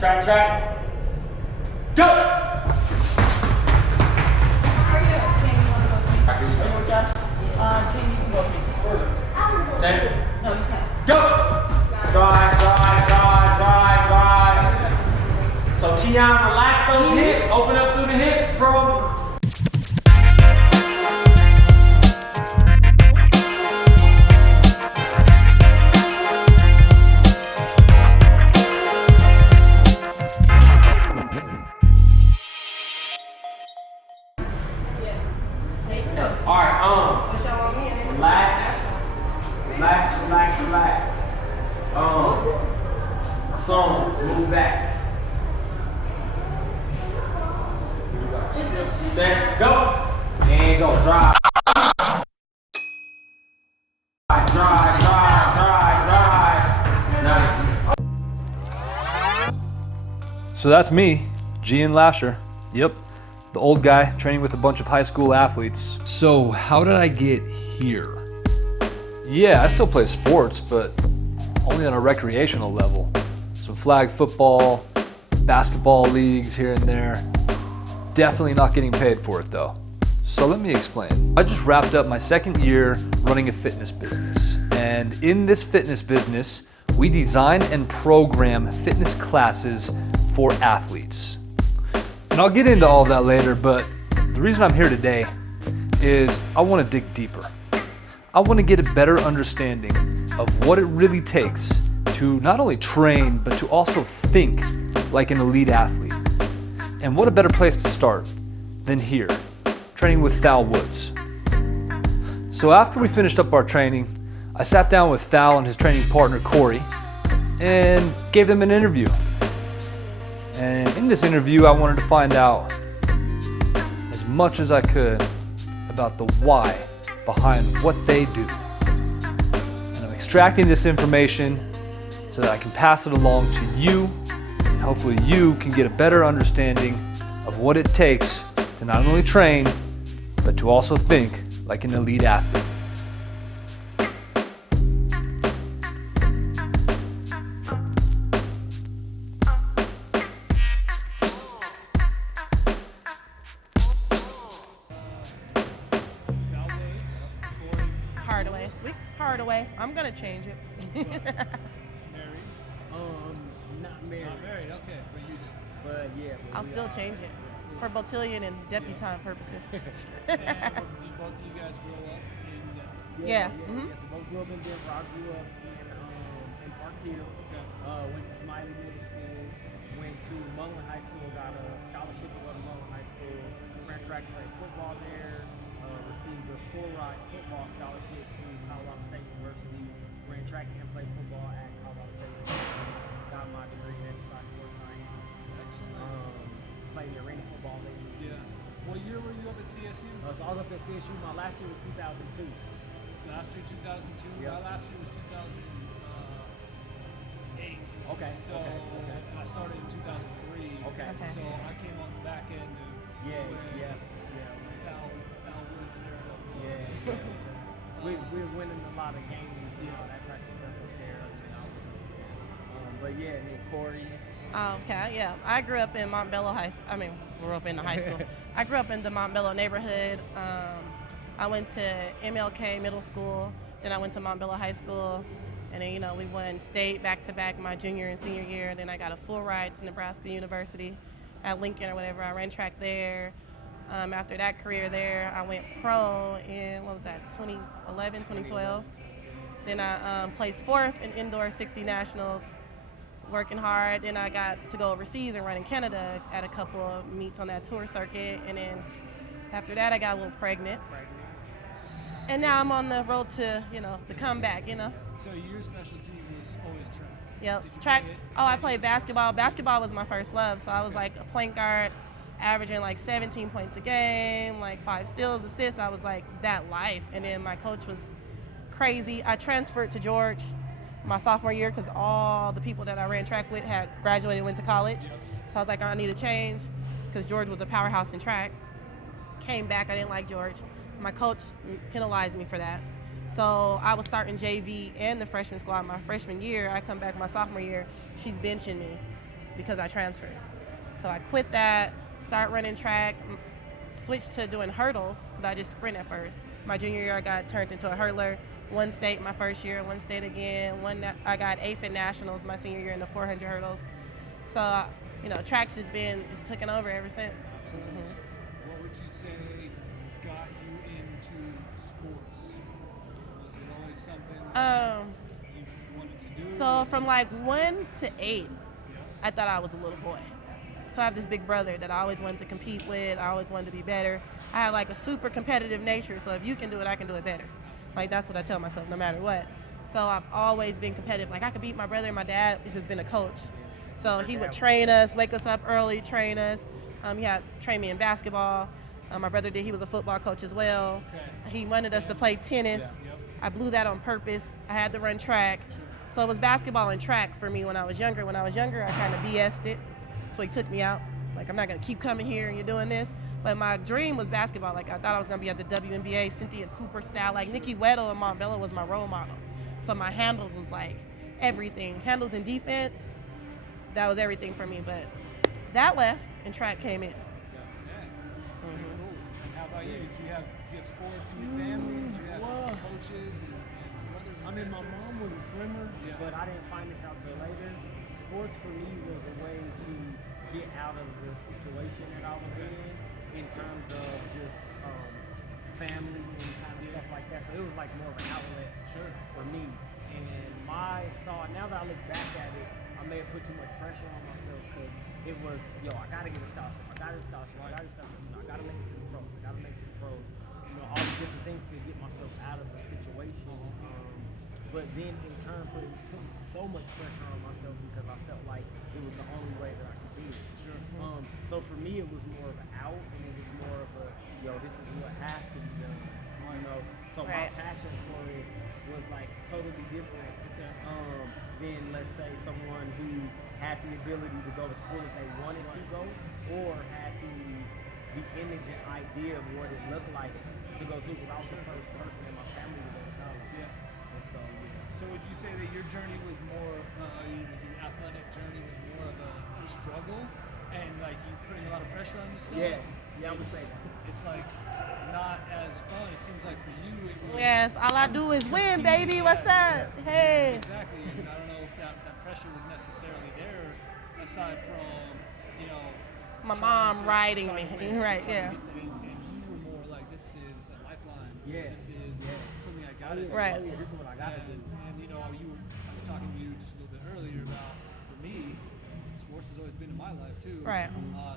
Track. Go! Jane, you can go with me. Set. No, you can't. Go! Drive. So Gian, relax those hips. Open up through the hips, bro. Relax. Move back. Set, go. And go, drive. Nice. So that's me, Gian Lasher. Yep, the old guy training with a bunch of high school athletes. So how did I get here? Yeah, I still play sports, but only on a recreational level. Some flag football, basketball leagues here and there. Definitely not getting paid for it though. So let me explain. I just wrapped up my second year running a fitness business. And in this fitness business, we design and program fitness classes for athletes. And I'll get into all of that later, but the reason I'm here today is I want to dig deeper. I want to get a better understanding of what it really takes to not only train, but to also think like an elite athlete. And what a better place to start than here, training with Thal Woods. So after we finished up our training, I sat down with Thal and his training partner, Korey, and gave them an interview. And in this interview, I wanted to find out as much as I could about the why behind what they do. And I'm extracting this information so that I can pass it along to you, and hopefully you can get a better understanding of what it takes to not only train, but to also think like an elite athlete. Hardiway. I'm gonna change it. Married? Not married. Not married, okay. But yeah. I'll still change it for Botillion and debutante purposes. And just both of you guys grow up in Yeah. So both grew up in Denver. I grew up in Park Hill. Okay. Went to Smiley Middle School. Went to Mullen High School. Got a scholarship to go to Mullen High School. Ran track and played football there. Received a full ride football scholarship to Colorado State University. Ran track and played football at Colorado State University. Got my degree in exercise sports science. Excellent. Played arena football league. Yeah. What year were you up at CSU? So I was up at CSU. My last year was 2002. Last year 2002. Yep. My last year was 2008. Okay. So Okay. I started in 2003. Okay. So I came on the back end of Yeah. Thal Woods and everything. Yeah. We was winning a lot of games, that type of stuff up there. But yeah, and then Korey. Okay, yeah. I grew up in Montbello grew up in the high school. I grew up in the Montbello neighborhood. I went to MLK Middle School, then I went to Montbello High School, and then we won state back-to-back my junior and senior year. Then I got a full ride to Nebraska University at Lincoln or whatever. I ran track there. After that career there, I went pro in, 2011, 2012. Then I placed fourth in indoor 60 nationals, working hard. Then I got to go overseas and run in Canada at a couple of meets on that tour circuit. And then after that, I got a little pregnant. And now I'm on the road to, the comeback, So your specialty was always track. Yep. Did you Track. play it? I played basketball. Basketball was my first love. So I was like a point guard, averaging like 17 points a game, like 5 steals, assists. I was like that life. And then my coach was crazy. I transferred to George my sophomore year because all the people that I ran track with had graduated and went to college. So I was like, I need a change because George was a powerhouse in track. Came back, I didn't like George. My coach penalized me for that. So I was starting JV and the freshman squad my freshman year. I come back my sophomore year, she's benching me because I transferred. So I quit that, start running track, switched to doing hurdles because I just sprint at first. My junior year, I got turned into a hurdler. One state my first year, one state again. I got 8th at nationals my senior year in the 400 hurdles. So, track's just it's taken over ever since. What would you say got you into sports? Was it always something you wanted to do? So from like 1 to 8, I thought I was a little boy. So I have this big brother that I always wanted to compete with. I always wanted to be better. I have like a super competitive nature, so if you can do it, I can do it better. Like that's what I tell myself no matter what. So I've always been competitive. Like I could beat my brother. My dad has been a coach. So he would train us, wake us up early, train us. He had trained me in basketball. My brother did. He was a football coach as well. He wanted us to play tennis. I blew that on purpose. I had to run track. So it was basketball and track for me when I was younger. When I was younger, I kind of BS'd it. So he took me out. Like, I'm not going to keep coming here and you're doing this. But my dream was basketball. Like, I thought I was going to be at the WNBA, Cynthia Cooper style. Like, Nikki Weddle in Montbello was my role model. So my handles was like everything. Handles and defense, that was everything for me. But that left and track came in. Very cool. And how about you? Did you have sports in your family? Did you have coaches and brothers and sisters? My mom was a swimmer, but I didn't find this out till later. Sports for me was a way to get out of the situation that I was in terms of just family and kind of stuff like that. So it was like more of an outlet for me. And my thought, now that I look back at it, I may have put too much pressure on myself because it was, I got to get a scholarship. I got to get a scholarship. I got to get a scholarship. I got to make it to the pros. I got to make it to the pros. All these different things to get myself out of the situation. But then in turn took so much pressure on myself because I felt like it was the only way that I could do it. So for me it was more of an out and it was more of a, this is what has to be done. So my passion for it was like totally different than let's say someone who had the ability to go to school if they wanted to go or had the image and idea of what it looked like to go to because I was the first person in my family to go to college. So would you say that your journey was more, your athletic journey was more of a struggle and like you putting a lot of pressure on yourself? Yeah, I would say that. It's like not as fun. It seems like for you it was. Yes, all I do is win, baby. What's up? Hey. Exactly. And I don't know if that pressure was necessarily there aside from, my mom riding me. Right, And you were more like, this is a lifeline. This is something I got to do. Right. This is what I got to do. And I was talking to you just a little bit earlier about, for me, sports has always been in my life too. Right.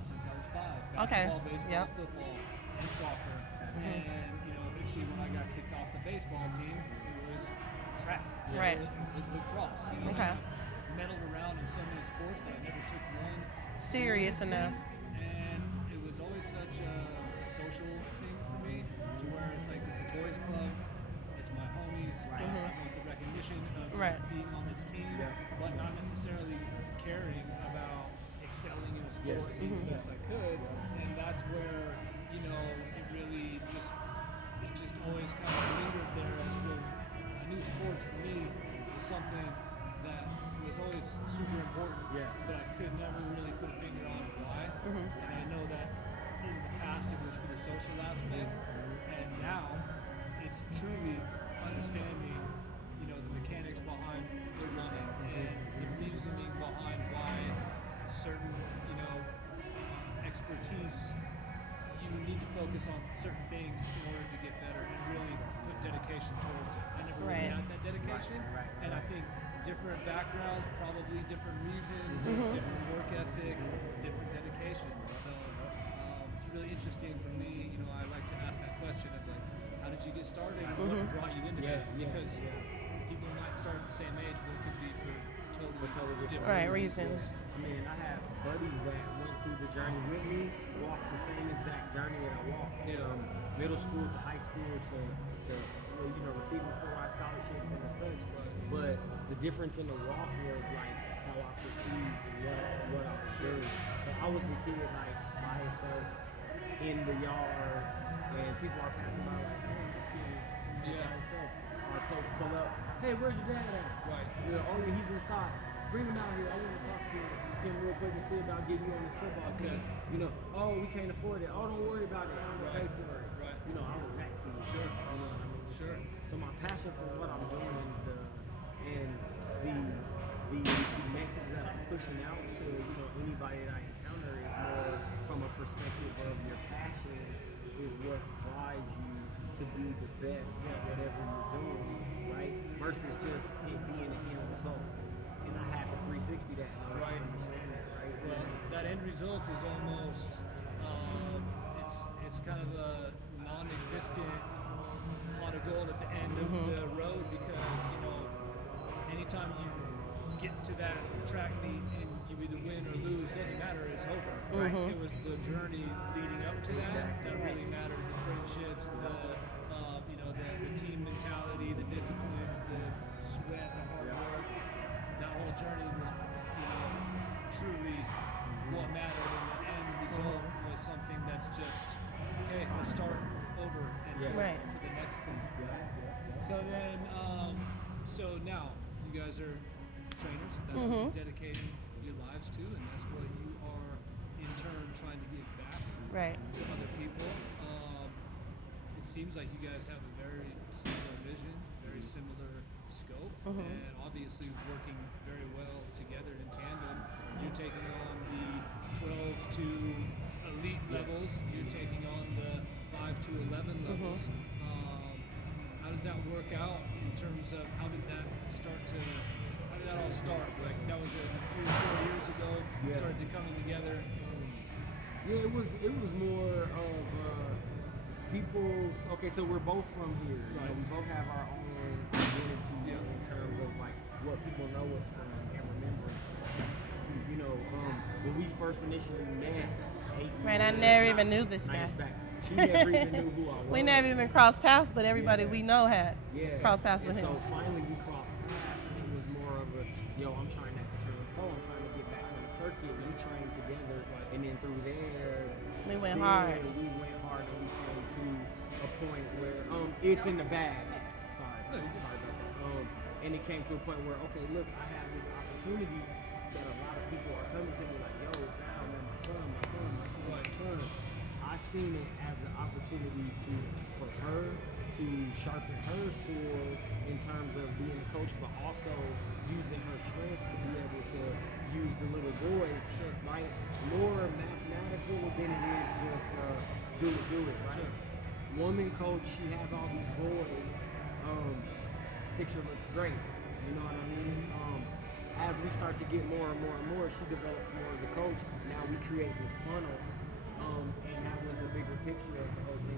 Since I was 5. Basketball, baseball, football, and soccer. And eventually when I got kicked off the baseball team, it was track. Right. It was lacrosse. Okay. I medaled around in so many sports that I never took one Serious enough. And it was always such a social thing for me to where it's like it's a boys club, it's my homies, I want the recognition of being on this team, but not necessarily caring about excelling in a sport and being the best I could. And that's where, it really just always kind of lingered there as well. I knew sports for me was something that was always super important, but I could never really put a finger on why. And I know that in the past it was for the social aspect, and now it's truly understanding, the mechanics behind the running and the reasoning behind why certain, expertise, you need to focus on certain things in order to get better and really put dedication towards it. I never really had that dedication, and I think different backgrounds, probably different reasons, different work ethic, different dedications. So it's really interesting for me. I like to ask that question of like, how did you get started and what brought you into that? Because people might start at the same age, but it could be for totally different reasons. I have buddies that went through the journey with me, walked the same exact journey that I walked from middle school to high school to receiving full-ride scholarships and such. But the difference in the walk was like how I perceived what I was doing. So I was the kid like by himself in the yard, and people are passing by like, hey, the kid is by himself. Our coach pull up, hey, where's your dad at? Right. Oh yeah, he's inside. bring him out here. I want to talk to him real quick and see about getting you on this football team. You know, oh, we can't afford it. Oh, don't worry about it. I'm gonna pay for it. Right. You know, I was that kid. Sure. You know what I mean? Sure. So my passion for what I'm doing and the message that I'm pushing out to anybody that I encounter is more from a perspective of your passion is what drives you to be the best at whatever you're doing, right? Versus just it being an end result. And I had to 360 that and Right. understand that, right? Well, that end result is almost it's kind of a non-existent pot of gold at the end of the road because anytime you get to that track meet and you either win or lose, doesn't matter, it's over. Right? It was the journey leading up to that really mattered. The friendships, the team mentality, the disciplines, the sweat, the hard work. That whole journey was truly what mattered, and the end result was something that's just okay, let's start over and go Right. for the next thing. So then, so now you guys are trainers. That's what you're dedicating your lives to, and that's what you are in turn trying to give back Right. to other people. It seems like you guys have a very similar vision, very similar scope, and obviously working very well together in tandem. You're taking on the 12 to elite levels. You're taking on the 5 to 11 levels. How does that work out in terms of how did that all start? Like that was 3 or 4 years ago. Started to coming together. Yeah, it was more of people's. Okay, so we're both from here. Right. We both have our own identity in terms of like what people know us from and remember us from. When we first initially met, 8 Right, I years never back, even knew this 9 guy. years back, she never even knew who I was. We never even crossed paths, but everybody we know had crossed paths with and him. so finally we crossed paths, and it was more of a, I'm trying to turn pro, I'm trying to get back on the circuit, and we trained together, and then through there, We went hard. We went hard, and we came to a point where, it's in the bag. Sorry about that. And it came to a point where, okay, look, I have this opportunity that a lot of people are coming to me like, yo, Thal, man, my son. I seen it as an opportunity for her to sharpen her sword in terms of being a coach, but also using her strengths to be able to use the little boys, right? More mathematical than it is just do it, right? Woman coach, she has all these boys. Picture looks great. You know what I mean? As we start to get more and more, she develops more as a coach. Now we create this funnel. And that was the bigger picture of the whole thing.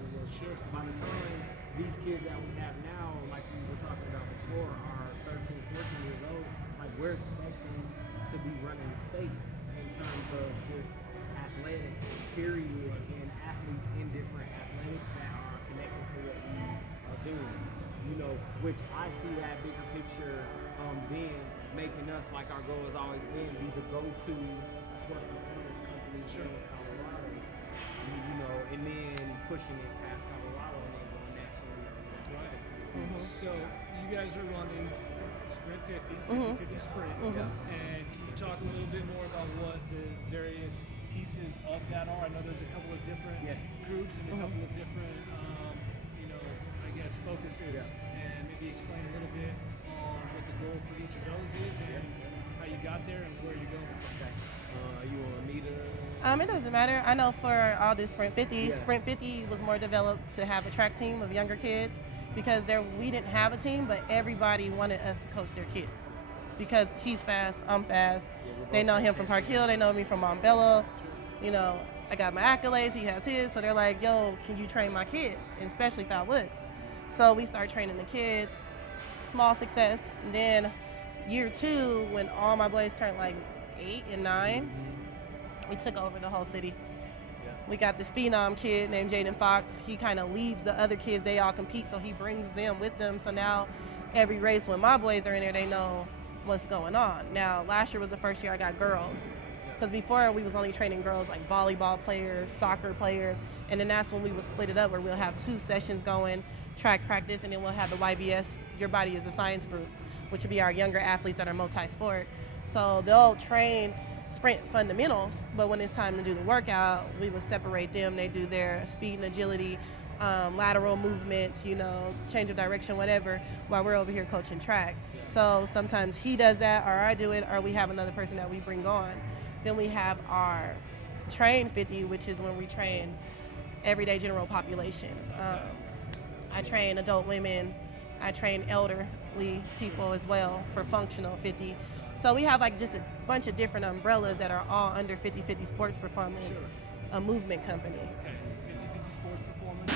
By the time these kids that we have now, like we were talking about before, are 13, 14 years old, like we're expecting to be running the state in terms of just athletics, period, and athletes in different athletics that are connected to what we are doing. Which I see that bigger picture then making us, like our goal has always been, be the go-to sports performance company in Colorado. And then pushing it past Colorado and then going nationally. So you guys are running Sprint 50, 50 Sprint. And can you talk a little bit more about what the various pieces of that are? I know there's a couple of different groups and a couple of different, focuses. And maybe explain a little bit on what the goal for each of those is and how you got there and where you're going. You want me to? It doesn't matter. I know for all this Sprint 50, Sprint 50 was more developed to have a track team of younger kids because we didn't have a team, but everybody wanted us to coach their kids because he's fast, I'm fast. They know him from Park Hill, they know me from Montbello. I got my accolades, he has his, so they're like, yo, can you train my kid? And especially Thal Woods. So we start training the kids, small success. And then year 2, when all my boys turned like 8 and 9, we took over the whole city. We got this phenom kid named Jaden Fox. He kind of leads the other kids. They all compete, so he brings them with them. So now every race when my boys are in there, they know what's going on. Now, last year was the first year I got girls. Because before we was only training girls like volleyball players, soccer players, and then that's when we would split it up where we'll have 2 sessions going, track practice, and then we'll have the YBS, Your Body is a Science group, which would be our younger athletes that are multi-sport. So they'll train sprint fundamentals, but when it's time to do the workout, we would separate them. They do their speed and agility, lateral movements, change of direction, whatever, while we're over here coaching track. So sometimes he does that, or I do it, or we have another person that we bring on. Then we have our train 50, which is when we train everyday general population. I train adult women. I train elderly people as well for functional 50. So we have like just a bunch of different umbrellas that are all under 50/50 Sports Performance, a movement company. Okay, 50/50 Sports Performance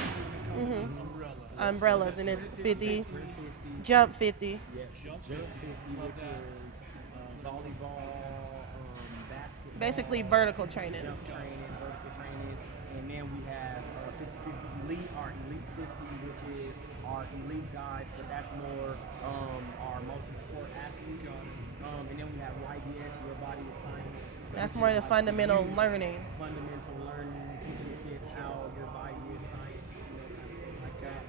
movement company Umbrellas, and it's 50, jump 50. Yeah, jump 50, which is volleyball, basketball. Basically vertical training. Jump training, vertical training. And then we have 50/50 Elite, our Elite 50, which is our elite guys, but that's more our multi-sport athletes. And then we have YBS, Your Body is Science. That's more the fundamental learning. Fundamental learning, teaching the kids how your body is science, like that.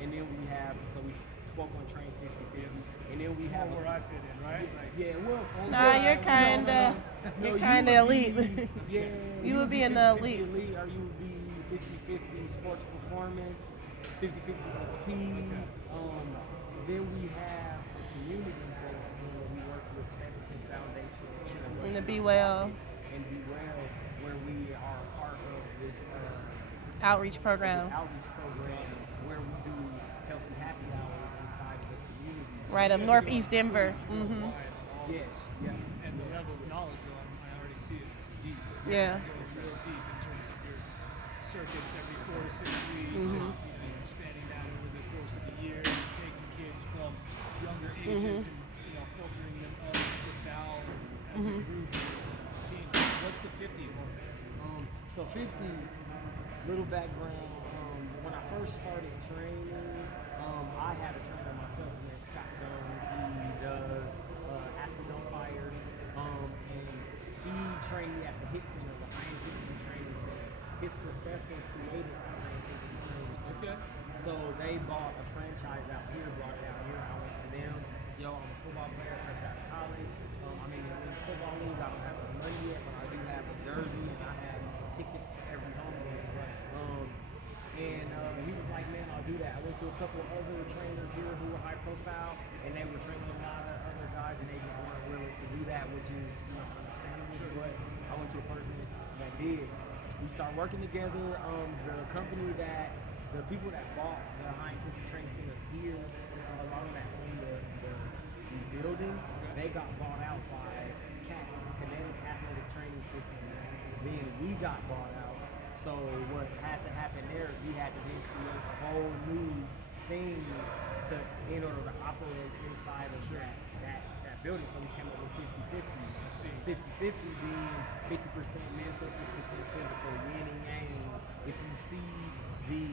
And then we have, so we spoke on Train 50/50, and then we have where I fit in, right? yeah, well, Nah, you're kind of elite. Yeah, You would be in the elite. Or you would be 50/50 Sports Performance, 50/50 SP. Then we have a community-based thing where we work with Stapleton Foundation And the Be Well and Be Well, where we are a part of this outreach program. Where we do healthy happy hours inside of the community. Right up Northeast Denver. Yes, yeah. And the level of knowledge, though, I already see it. It's deep. Yeah. It goes real deep in terms of your circuits every 4 to 6 weeks, and, spanning down over the course of a year, and taking kids from younger ages and filtering them up to Thal as a group, as a team. What's the 50 moment? So 50, little background. When I first started training, I had a trainer myself named Scott Jones. He does Athlete on Fire, and he trained me at the HIT Center, the High Intensity Training Center. His professor created the High Intensity Training Center. Okay. So they bought a franchise out here, brought it out here. I went to them. Yo, I'm a football player fresh out of college. In the football league, I don't have the money yet, but I do have a jersey and I have tickets to every home game. And he was like, man, I'll do that. I went to a couple of other trainers here who were high profile, and they were training a lot of other guys, and they just weren't willing to do that, which is understandable. But I went to a person that did. We started working together. The people that bought the High Intensity Training Center here, along that own the building, they got bought out by CATS, Kinetic Athletic Training Systems. Then we got bought out. So what had to happen there is we had to then create a whole new thing in order to operate inside of that building. So we came up with 50/50. 50/50 being 50% mental, 50% physical, yin and yang. If you see the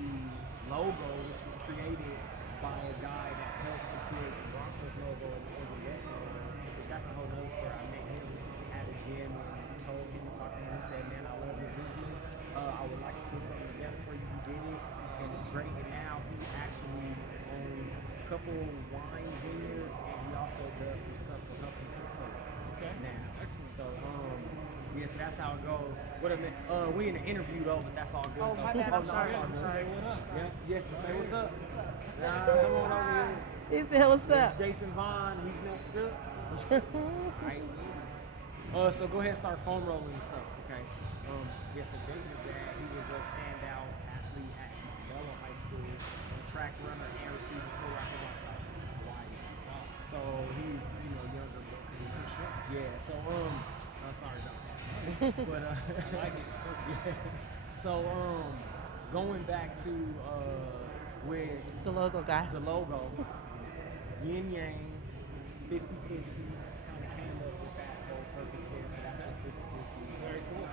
logo, which was created by a guy that helped to create the Broncos logo and the organization, which that's a whole nother story. I met him at a gym and told him and talked to him and said, man, I love your vision. I would like to put something together for you. He did it, and it's great. And now he actually owns a couple wine vineyards, and he also does some stuff for Huffington Post. Okay. Now, excellent. So, yeah, so that's how it goes. What a minute. We in the interview though, but that's all good. Oh, my bad. I'm sorry. I'm sorry. What up? Yeah. Yes. Say what's up. Come on over here. He said, what's up? Jason Vaughn. He's next up. All right. So go ahead and start foam rolling and stuff. Okay. Yes. So Jason's dad, he was a standout athlete at Montbello High School, a track runner and received full basketball scholarships in Hawaii. So he's younger, but for sure. Yeah. So sorry about that. But I like it. It's perfect. yeah. So going back to with The logo guy. the logo, yin yang, 50/50, kind of came up with that whole purpose there. So that's like 50/50. Very cool.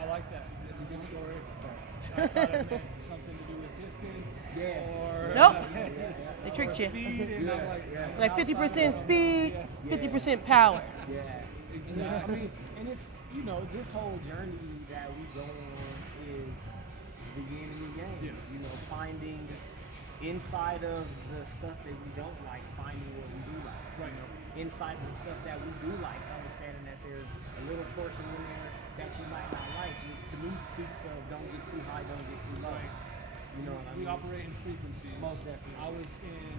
I like that. It's a good story. I thought it meant something to do with distance or Nope. Yeah. They tricked or you. speed, and I'm Like outside of 50% the- speed, 50% power. Yeah. Exactly. And it's this whole journey that we go on is the yin and the yang. Yes. Finding inside of the stuff that we don't like, finding what we do like. Right. insight and stuff that we do like, understanding that there's a little portion in there that you might not like, which to me speaks of don't get too high, don't get too low. You know what I mean? We operate in frequencies. Most definitely. I was in,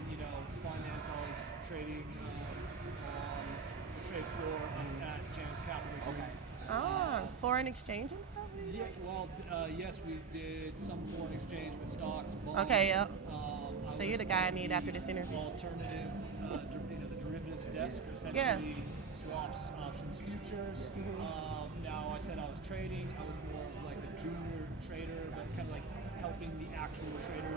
finance. I was trading on the trade floor at Jan's Capital Group. Okay. Foreign exchange and stuff? Yeah, well, yes, we did some foreign exchange with stocks, bonds. Okay, yep. I So you're was the guy I on need after this interview. Alternative, the derivatives desk, essentially swaps, options, futures. Now I said I was trading. I was more of like a junior trader, but kind of like helping the actual traders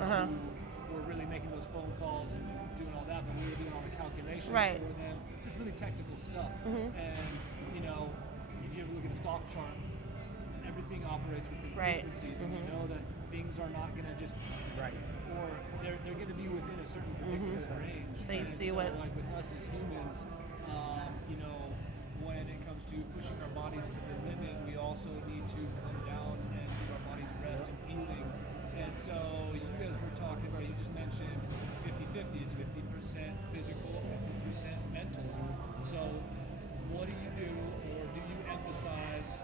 who were really making those phone calls and doing all that. But we were doing all the calculations for them, just really technical stuff. And if you ever look at a stock chart, everything operates within frequencies, and you know that things are not going to just or they're going to be within a certain predictable range. So you see what, like with us as humans, when it comes to pushing our bodies to the limit, we also need to come down and give our bodies rest and healing. And so you guys were talking about, you just mentioned 50-50 is 50% physical, 50% mental. So what do you do, or do you emphasize,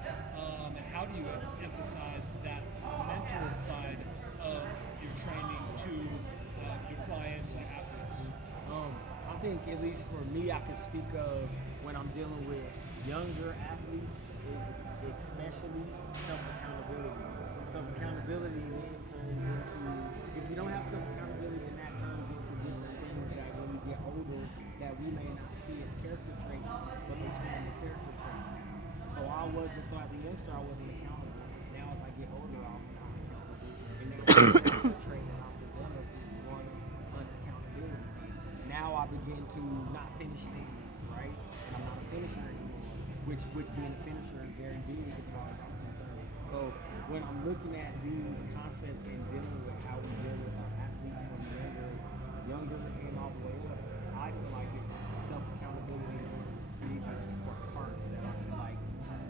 and how do you emphasize that mental side of your training to your clients and athletes? I think, at least for me, I can speak of when I'm dealing with younger athletes, especially self-accountability. Self-accountability then turns into, if you don't have self-accountability, then that turns into different things that when we get older that we may not see as character traits, but they turn into character traits now. So as a youngster, I wasn't accountable. Now as I get older, I'm not accountable. And now the character trait that I've developed is one of unaccountability. Now I begin to not finish things, right? And I'm not a finisher anymore, which being a finisher is very big as far as I'm concerned. So when I'm looking at these concepts and dealing with how we deal with our athletes from younger and all the way up, I feel like it's self-accountability is one of the biggest parts that I feel like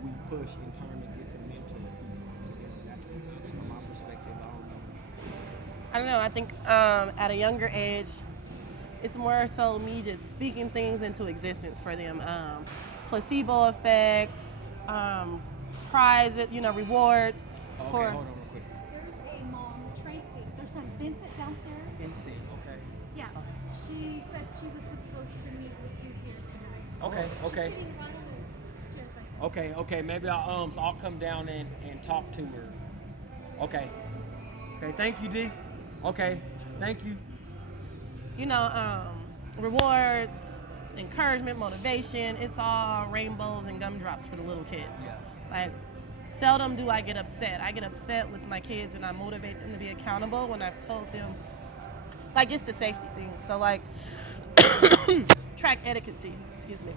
we push in turn to get the mental piece together. That's from my perspective. I don't know, I think at a younger age, it's more so me just speaking things into existence for them. Placebo effects, prizes, rewards. Okay, for, hold on real quick. There's a mom, Tracy. There's son Vincent downstairs. Vincent, okay. Yeah. She said she was supposed to meet with you here tonight. Okay. She's sitting right over there. Okay. Maybe I'll come down and talk to her. Okay. Thank you, D. Okay. Thank you. Rewards, encouragement, motivation, it's all rainbows and gumdrops for the little kids. Yeah. Like, seldom do I get upset. I get upset with my kids and I motivate them to be accountable when I've told them, like, just the safety things. So, like, track etiquette, excuse me.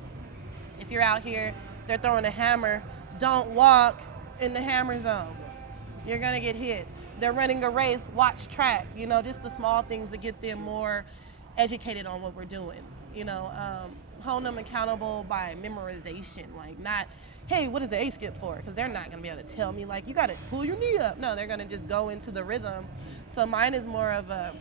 If you're out here, they're throwing a hammer, don't walk in the hammer zone. You're gonna get hit. They're running a race, watch track. Just the small things to get them more educated on what we're doing. Hold them accountable by memorization, like not, hey, what is the A skip for? Because they're not going to be able to tell me, like, you got to pull your knee up. No, they're going to just go into the rhythm. So mine is more of a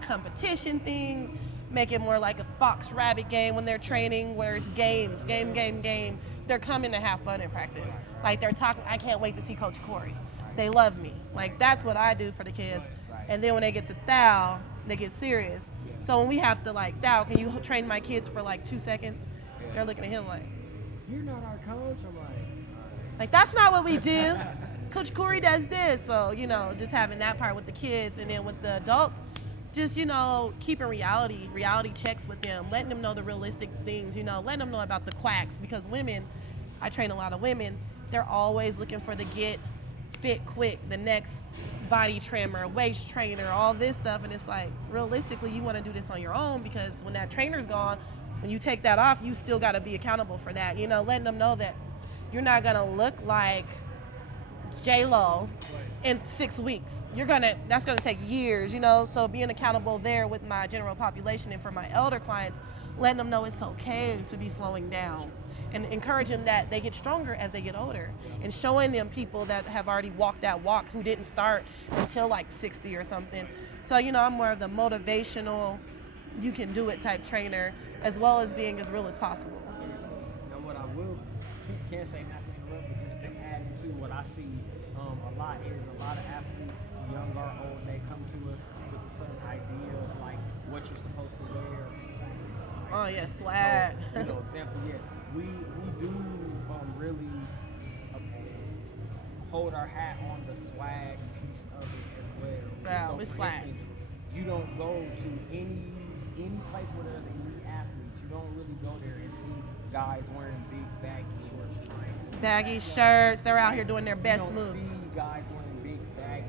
competition thing, make it more like a fox rabbit game when they're training, where it's games, game. They're coming to have fun in practice. Like, they're talking, I can't wait to see Coach Korey. They love me. Like, that's what I do for the kids. And then when they get to Thal, they get serious. So when we have to, like, Thal, can you train my kids for like 2 seconds? They're looking at him like, You're not our coach. I'm like, that's not what we do. Coach Korey does this. So, just having that part with the kids, and then with the adults, just, keeping reality checks with them, letting them know the realistic things, letting them know about the quacks, because women, I train a lot of women, they're always looking for the get fit quick, the next body trimmer, waist trainer, all this stuff. And it's like, realistically, you want to do this on your own, because when that trainer's gone, when you take that off, you still got to be accountable for that. Letting them know that you're not going to look like J-Lo in 6 weeks. That's going to take years, so being accountable there with my general population, and for my elder clients, letting them know it's okay to be slowing down, and encouraging that they get stronger as they get older, and showing them people that have already walked that walk who didn't start until like 60 or something. So, I'm more of the motivational, you can do it type trainer, as well as being as real as possible. Now, what I can't say, not to interrupt, but just to add to what I see a lot is a lot of athletes, young or old, they come to us with a certain idea of like what you're supposed to wear. Oh yeah, swag. So, example, we do really hold our hat on the swag piece of it as well. Yeah, so with for swag. instance, you don't go to any place where there's elite athletes. You don't really go there and see guys wearing big baggy shorts trying to Baggy shirts. They're out here doing their best you don't moves. see guys wearing big baggy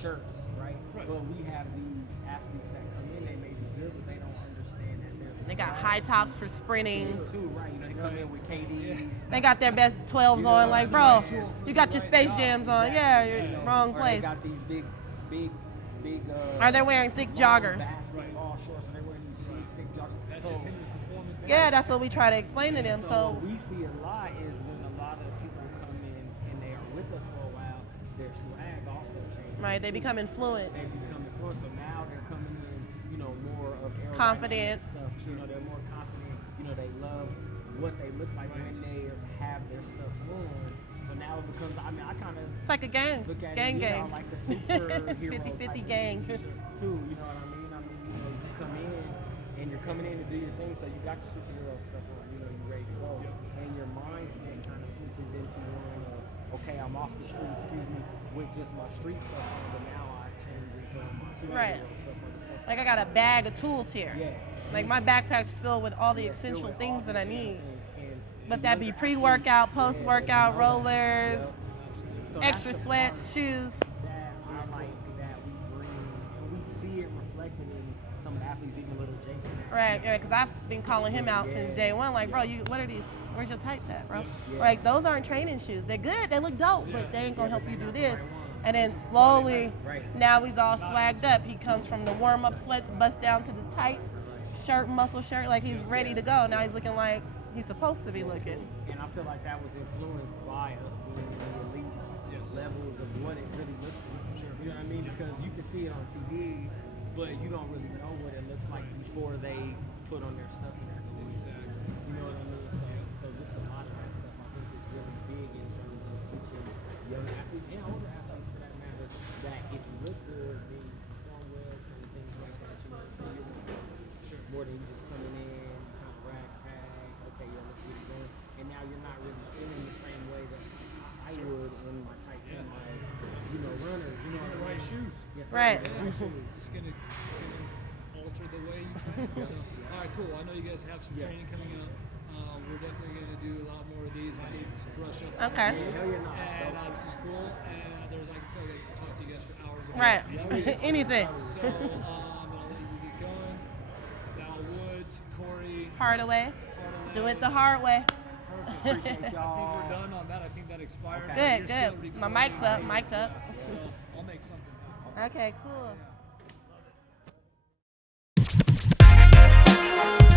shirts, right? But we have these athletes that come in, they may be good, but they don't understand that there's a They got swag high tops for sprinting. too, right? They come in with KDs. They got their best 12s on. Like, bro, you got your Space Jams on. Yeah, you're wrong Or place. they got these big. Are they wearing thick joggers? Basketball shorts, and they're wearing these big, thick joggers. That just hinders performance. Yeah, that's what we try to explain to them. So So what we see a lot is when a lot of people come in and they are with us for a while, their swag also changes. right, they become influenced. They become influenced. So now they're coming in, more of aerodynamic Confident. stuff. They're more confident. They love what they look like when they have their stuff on. So now it becomes, I kind of It's like a gang. look at Gang, it, gang. like the superhero 50-50 type gang. of thing, too. You know what I mean? You come in and you're coming in to do your thing, so you got your superhero stuff on. You're ready to go, and your mindset kind of switches into one of, okay, I'm off the street, with just my street stuff on, but now I change into my superhero Right. stuff on the stuff. Like I got a bag of tools here. Yeah. Like my backpack's filled with all the essential With things all that I these need. things, and But that be pre-workout, post-workout, rollers, so extra that's the sweats, part shoes. that I like that we bring, and we see it reflected in some of the athletes, even little Jason. Right, yeah, because I've been calling him out since day one. Like, bro, what are these? Where's your tights at, bro? Like, those aren't training shoes. They're good. They look dope, but they ain't gonna help you do this. And then slowly, now he's all swagged up. He comes from the warm-up sweats, bust down to the tight shirt, muscle shirt, like he's ready to go. Now he's looking like he's supposed to be looking. And I feel like that was influenced by us being the elite levels of what it really looks like. Sure. You know what I mean? Because you can see it on TV, but you don't really know what it looks like before they put on their stuff and they're going. You know what I mean? So just a lot of that stuff I think is really big in terms of teaching young athletes and older athletes for that matter, that if you look good, then you perform well, kind of things like that. So you're more than you just coming in, kind of ragtag, okay, let's get it going. And now you're not really feeling the same way that I would in my tights and my, runners. You know, the right shoes. Yes, Right. It's gonna alter the way you train. So, all right, cool. I know you guys have some training coming up. We're definitely gonna do a lot more of these. I need to brush up. Okay. And this is cool. And I feel like I can talk to you guys for hours. Right. Anything. So I'm gonna let you get going. Thal Woods, Korey. Hardaway. Do it the hard way. Appreciate I think y'all. we're done on that. I think that expired. Okay. Good, You're still good. My recording. mic's up, mic'd up. So I'll make something happen. Okay, cool. Yeah.